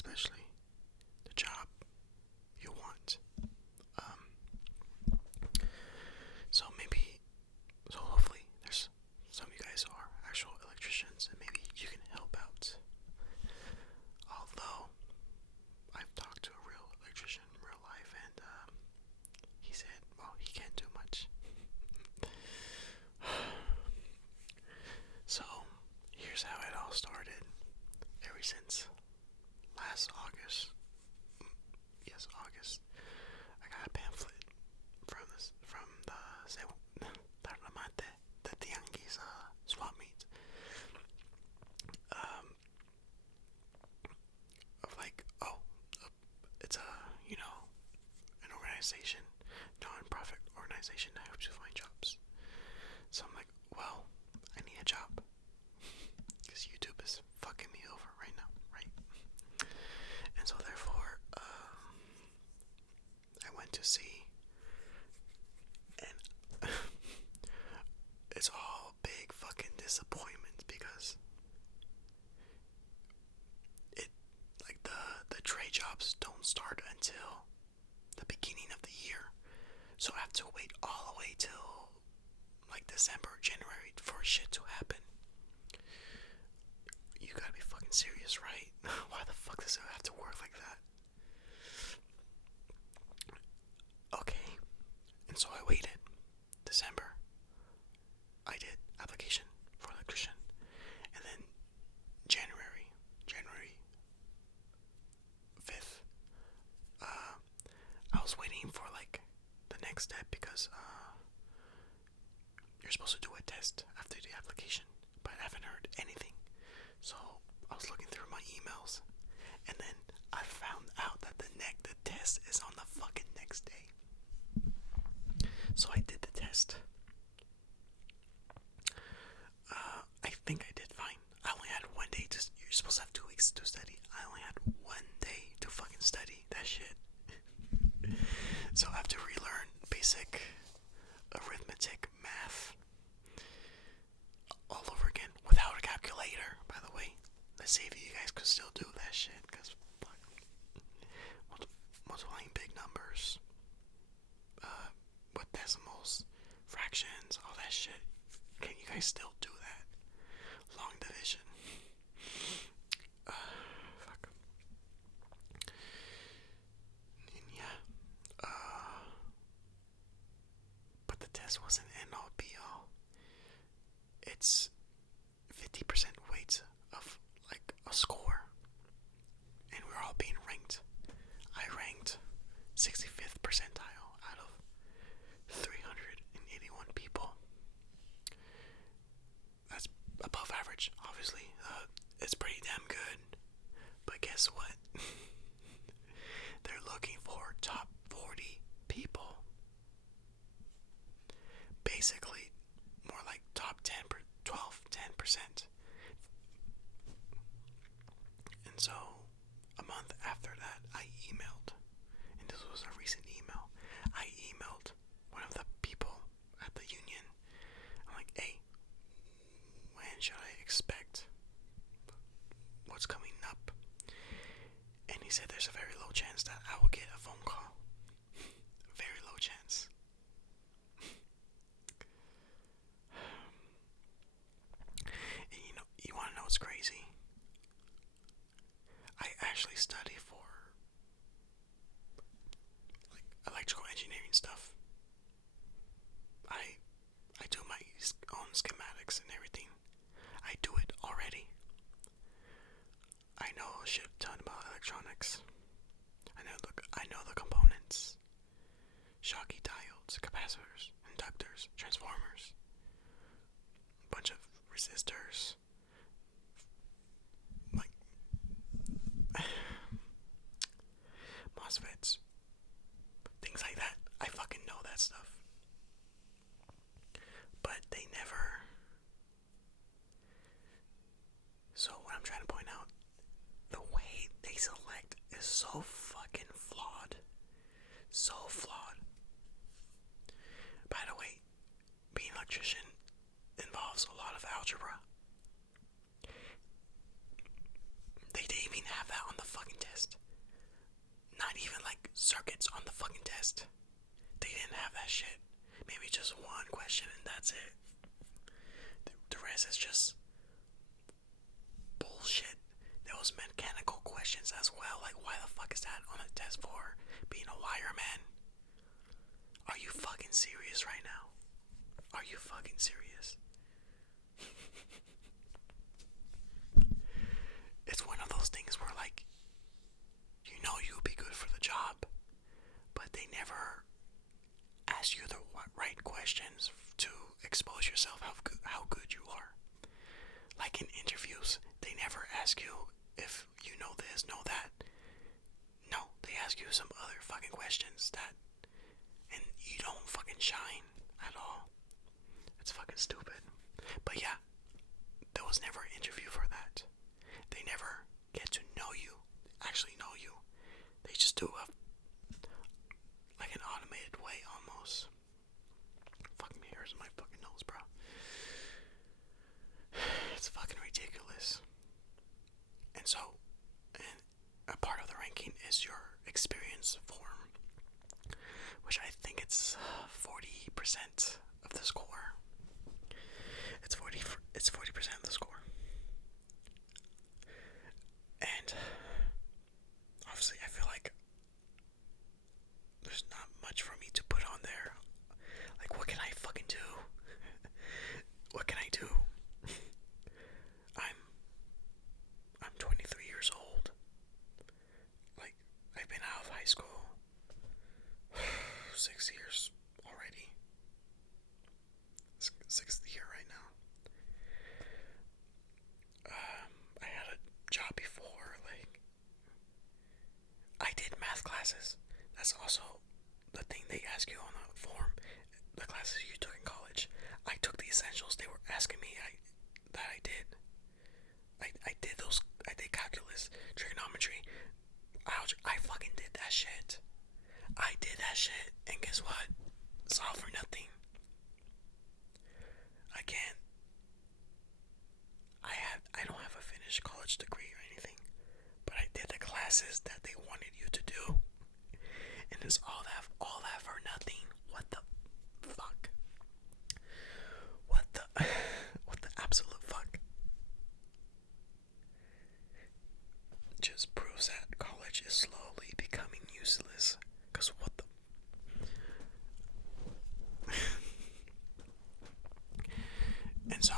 especially the job you want. Um, so maybe, so hopefully there's some of you guys who are actual electricians and maybe you can help out. Although I've talked to a real electrician in real life and he said, well, he can't do much. So here's how it all started. Ever since last August, yes, August, I got a pamphlet from the Tianguis swap meet, of like, it's an organization, non-profit organization that helps you find jobs. So I'm like, well, I need a job because YouTube is fucking me over right now, right? And so therefore, I went to see, and it's all big fucking disappointment because it, like, the trade jobs don't start until the beginning of the year. So I have to wait all the way till like December, January for shit to happen. You gotta be fucking serious, right? Why the fuck does it have to work like that? Okay, and so I waited. December, I did application for electrician, and then January 5th, I was waiting for like the next step because you're supposed to do a test after the application, but I haven't heard anything. So I was looking through my emails, and then I found out that the test is on the fucking next day. So I did the test. I think I did fine. I only had 1 day to. You're supposed to have 2 weeks to study. I only had 1 day to fucking study that shit. So I have to relearn basic arithmetic, math, all over again without a calculator. By the way, let's see if you guys could still do that shit. Cause fuck, multiplying big numbers, with decimals, fractions, all that shit. Can you guys still do that? Long division. Fuck. And yeah. But the test wasn't end all be all. It's 50% weight of like a score. And we're all being ranked. I ranked 65th percentile out of 381 people. That's above average, obviously. It's pretty damn good. But guess what? They're looking for top 40 people. Basically, more like top 10, 12, 10%. And so, a month after that, I emailed, and this was a recent email, I emailed one of the people at the union. I'm like, hey, when should I expect what's coming up? And he said there's a very low chance that I will get a phone call. Very low chance. And you want to know what's crazy? I actually study for like electrical engineering stuff. I do my own schematics and everything. I do it already. I know a shit ton about electronics. I know the components. Schottky diodes, capacitors, inductors, transformers, bunch of resistors, like MOSFETs, things like that. I fucking know that stuff. But they never. So what I'm trying to point out, the way they select is so fucking flawed. So flawed. By the way, being an electrician involves a lot of algebra. They they even have that on the fucking test? Not even like circuits on the fucking test. They didn't have that shit. Maybe just one question and that's it. The rest is just bullshit. There was mechanical questions as well. Like, why the fuck is that on a test for being a wireman? Are you fucking serious right now? Are you fucking serious? It's one of those things where, like, you know you'll be good for the job, but they never ask you the right questions to expose yourself how good you are. Like in interviews, they never ask you if you know this, know that. No, they ask you some other fucking questions that, and you don't fucking shine at all. It's fucking stupid. But yeah, there was never an interview for that. They never get to know you, actually know you. They just do a like an automated way almost. Fucking hairs in my fucking nose, bro. It's fucking ridiculous. And so, and a part of the ranking is your experience form, which I think it's 40% of the score. It's 40% of the score. And obviously I feel like there's not much for me to put on there. Like, what can I fucking do? What can I do? I'm 23 years old. Like, I've been out of high school 6 years already. Sixth year right now. I had a job before. Like, I did math classes. That's also the thing they ask you on the form. The classes you took in college. I took the essentials they were asking me that I did. I did those. I did calculus, trigonometry, algebra. I fucking did that shit. I did that shit, and guess what? It's all for nothing. Again, I don't have a finished college degree or anything, but I did the classes that they wanted you to do, and it's all that for nothing. What the fuck? What the absolute fuck? Just proves that college is slowly becoming useless. Cause what the and so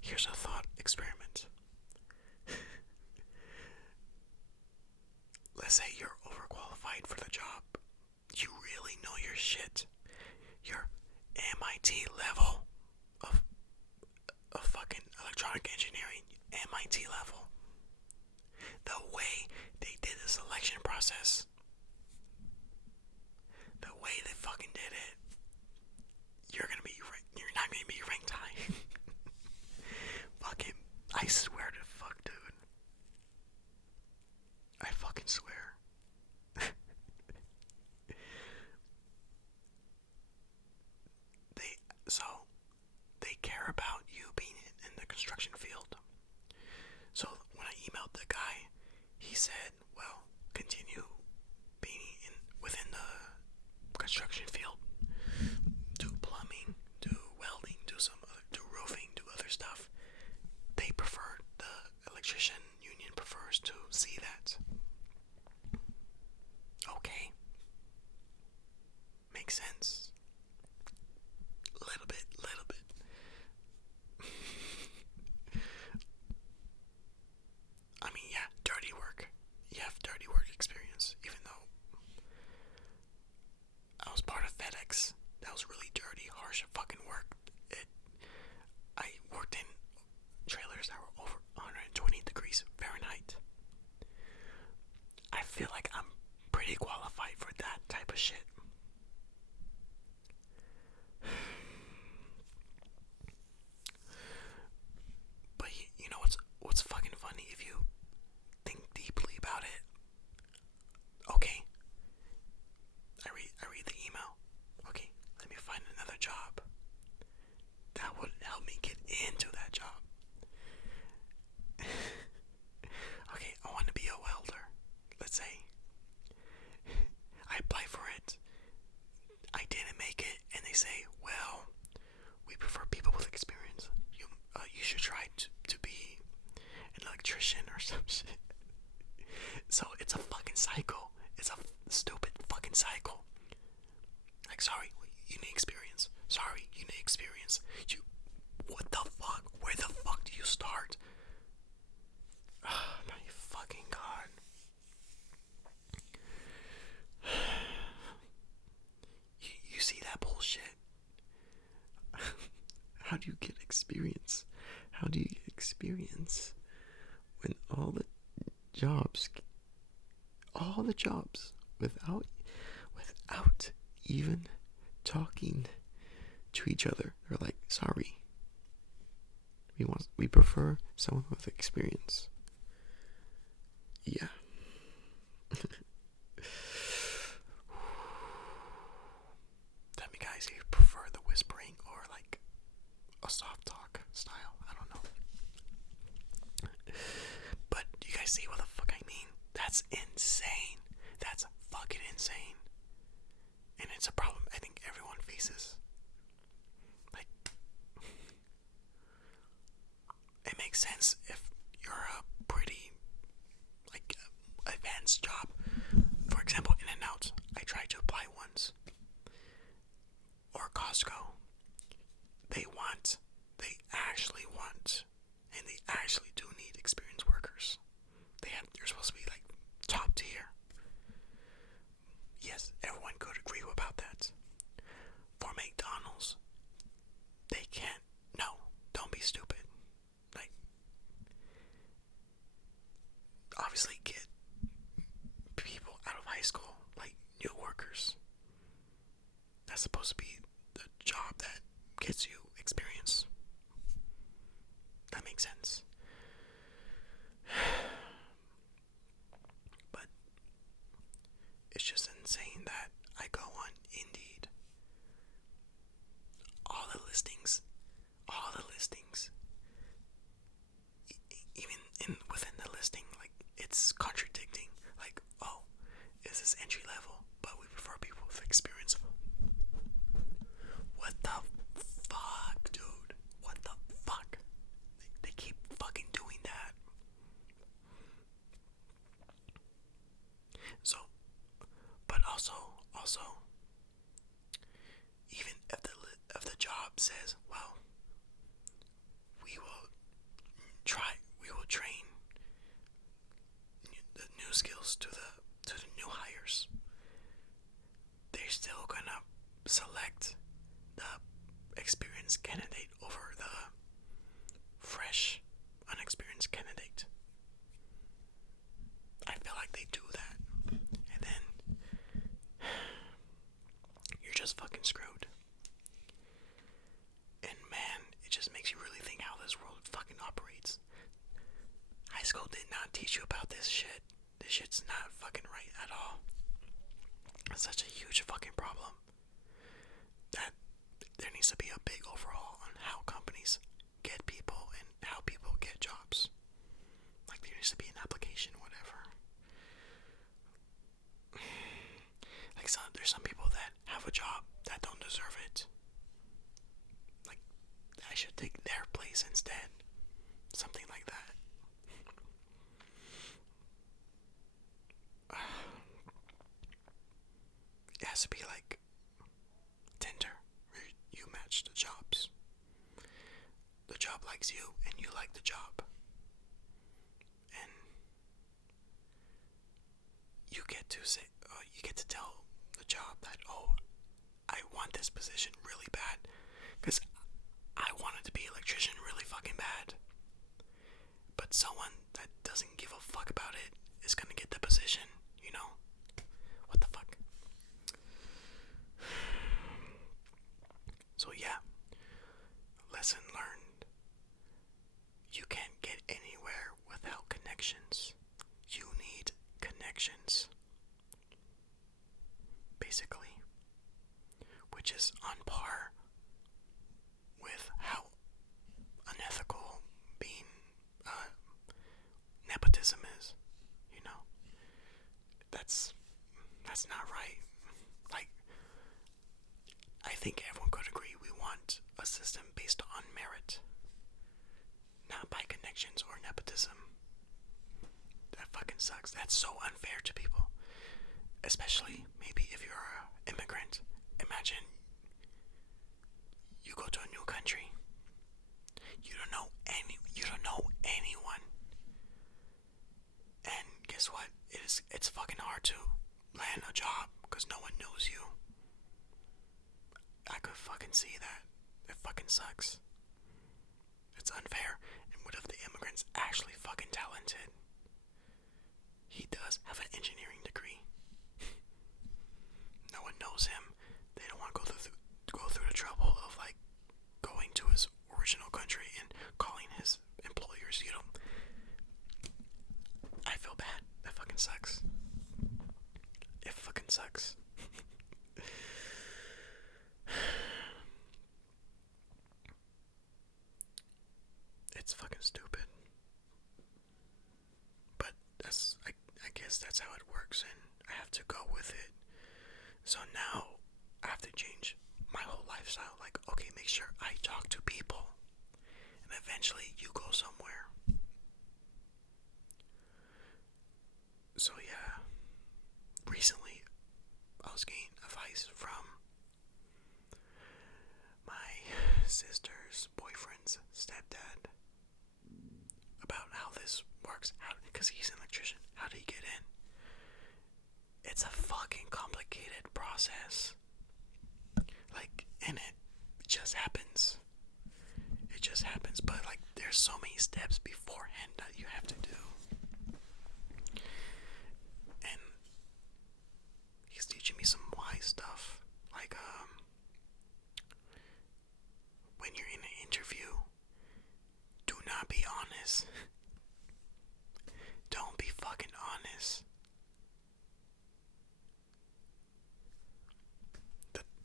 here's a thought experiment. Let's say you're overqualified for the job. You really know your shit. Your MIT level of fucking electronic engineering. MIT level. The way they did the selection process. The way they fucking did it. You're not gonna be ranked high. Fucking, I swear to fuck, dude. I fucking swear. They care about you being in the construction field. So when I emailed the guy, he said, well, continue being within the construction field. Do plumbing, do welding, do roofing, do other stuff. They prefer, the electrician union prefers to see that. Okay. Makes sense. Little bit. I mean, yeah, dirty work. Yeah, experience? How do you get experience when all the jobs, without even talking to each other, they're like, sorry, we prefer someone with experience. Yeah. Tell me, guys, if you prefer the whispering or like a soft talk style. I don't know. But you guys see what the fuck I mean? That's insane. That's fucking insane. And it's a problem I think everyone faces. Like, it makes sense if you're a pretty, like, advanced job. For example, In-N-Out. I tried to apply once. Or Costco. They actually want, and they actually do need experienced workers. They're supposed to be like top tier. Yes, everyone could agree about that. For McDonald's, they can't. No, don't be stupid. Like, obviously get people out of high school, like new workers. That's supposed to be the job that gets you experience. That makes sense. But it's just insane that I go on Indeed. All the listings, even within the listing, like, it's contradicting. Like, oh, is this entry level? But we prefer people with experience. What the fuck, dude? What the fuck? They keep fucking doing that. So, but also, even if the job says, well, we will train the new skills to the new hires, they're still gonna select the experienced candidate over the fresh, unexperienced candidate. I feel like they do that, and then you're just fucking screwed. And man, it just makes you really think how this world fucking operates. High school did not teach you about this shit. This shit's not fucking right at all. It's such a huge fucking problem that there needs to be a big overhaul on how companies get people and how people get jobs. Like, there needs to be an application, whatever. Like, there's some people that have a job that don't deserve it. Like, I should take their place instead. Something like that. It has to be like Tinder, where you match the jobs. The job likes you, and you like the job. And you get to tell the job that, oh, I want this position really bad, because I wanted to be an electrician really fucking bad. But someone that doesn't give a fuck about it is gonna get the position, you know? What the fuck? So yeah, lesson learned. You can't get anywhere without connections. You need connections. Basically. Which is on par with how unethical being nepotism is. You know? That's not right. Like, I think everyone could agree we want a system based on merit, not by connections or nepotism. That fucking sucks. That's so unfair to people. Especially maybe if you're an immigrant. Imagine you go to a new country. You don't know anyone. And guess what? It's fucking hard to land a job because no one knows you. I could fucking see that. It fucking sucks. It's fucking stupid. But I guess that's how it works, and I have to go with it. So now I have to change my whole lifestyle. Like, okay, make sure I talk to people, and eventually you go somewhere. So yeah, recently I was getting advice from my sister's boyfriend's stepdad about how this works. Because he's an electrician. How do you get in? It's a fucking complicated process. Like, and it just happens. It just happens. But like, there's so many steps beforehand that you have to do. And he's teaching me some wise stuff. Like, when you're in an interview, do not be honest. Don't be fucking honest.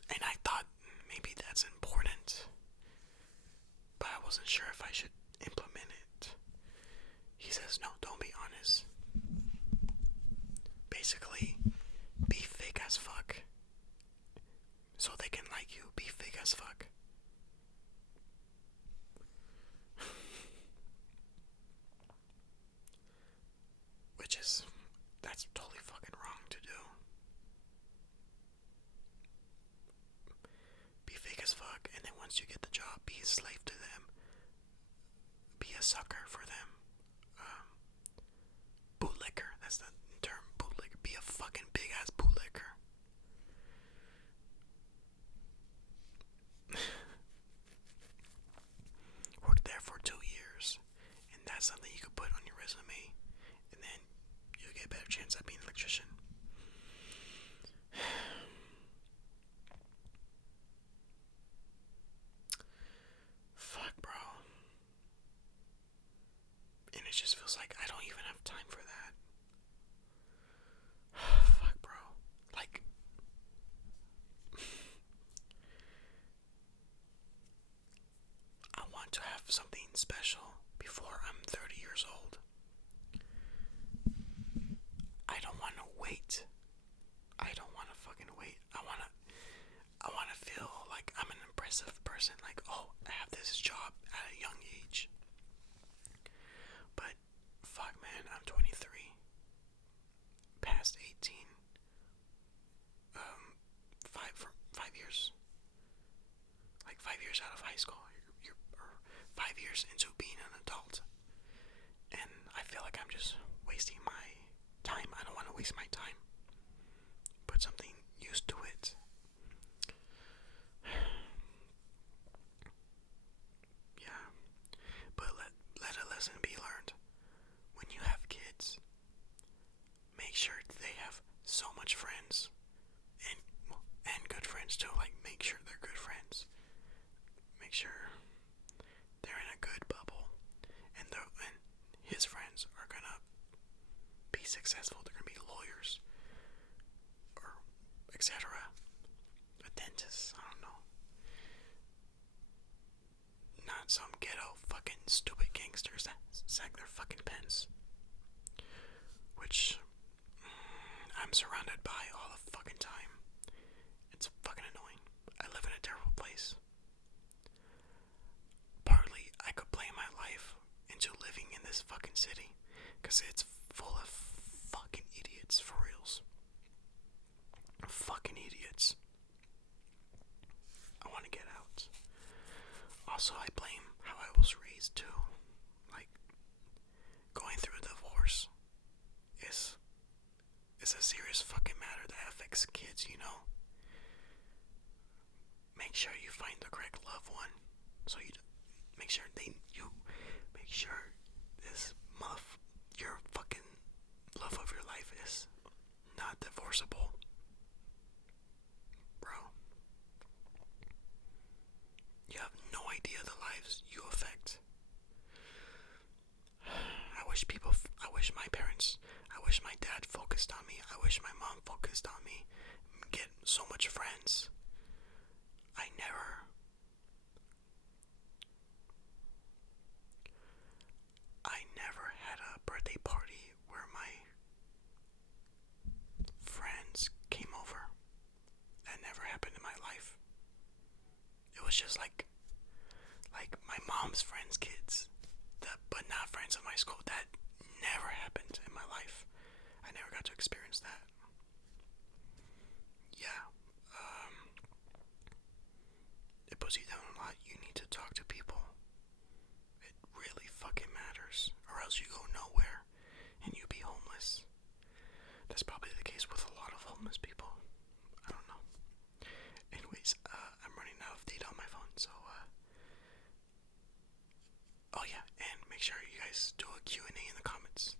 And I thought maybe that's important, but I wasn't sure if I should implement it. He says, no, don't be honest. Basically, be fake as fuck. So they can like you. Be fake as fuck. That's totally fucking wrong to do. Be fake as fuck, and then once you get the job, be a slave to them. Be a sucker for them. Bootlicker, that's the term, bootlicker. Be a fucking big ass bootlicker. Worked there for 2 years, and that's something you could put on your resume, and then you'll get a better chance at being an electrician. Fuck, bro. And it just feels like I don't even have time for that. Fuck, bro. Like, I want to have something special before I'm 30 years old. I don't want to wait. I don't want to fucking wait. I want to feel like I'm an impressive person. Like, oh, I have this job at a young age. But, fuck, man, I'm 23. Past 18. 5 years. Like 5 years out of high school. You're 5 years into being an adult. And I feel like I'm just wasting my time. I don't want to waste my time. Put something used to it. Yeah. But let a lesson be learned. When you have kids, make sure they have so much friends. And good friends too. Like, make sure they're good friends. Make sure they're in a good bubble. And his friends are gonna be successful. They're gonna be lawyers, or etc. A dentist, I don't know. Not some ghetto fucking stupid gangsters that sack their fucking pens. Which I'm surrounded by all the fucking time. It's fucking annoying. I live in a terrible place. Partly, I could blame my life into living in this fucking city, because it's full of fucking idiots, for reals. Fucking idiots. I want to get out. Also, I blame how I was raised too. Like, going through a divorce is a serious fucking matter that affects kids, you know? Make sure you find the correct loved one. So make sure this your fucking my school. That never happened in my life. I never got to experience that. Yeah. It puts you down a lot. You need to talk to people. It really fucking matters. Or else you go nowhere and you be homeless. That's probably the case with a lot of homeless people. I don't know. Anyways, I'm running out of data on my phone, so oh yeah, and make sure you guys do a Q&A in the comments.